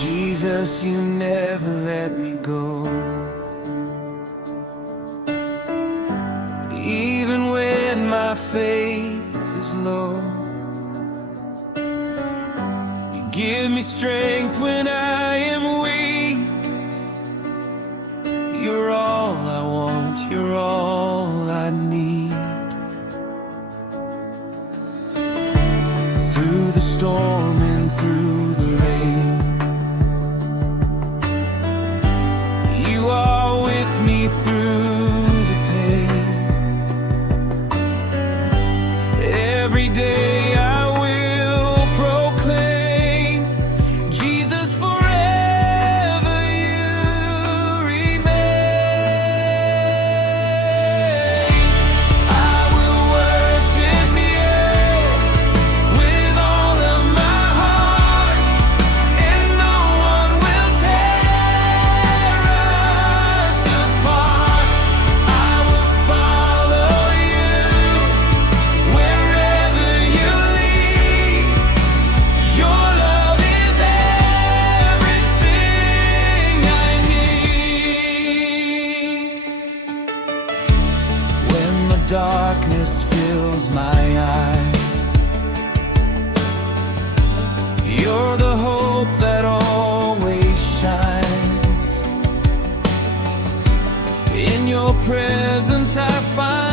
Jesus, you never let me go. Even when my faith is low, you give me strength when I am weak. You're all I want, you're all I need. Through the storm and through the rain, you are with me through the pain. Every day I will proclaim, Jesus, forever you remain. I will worship you with all of my heart, and no one will tear us apart. I will follow you wherever you lead. Your love is everything I need. When the darkness fills my eyes, you're the hope that always shines. In your presence I find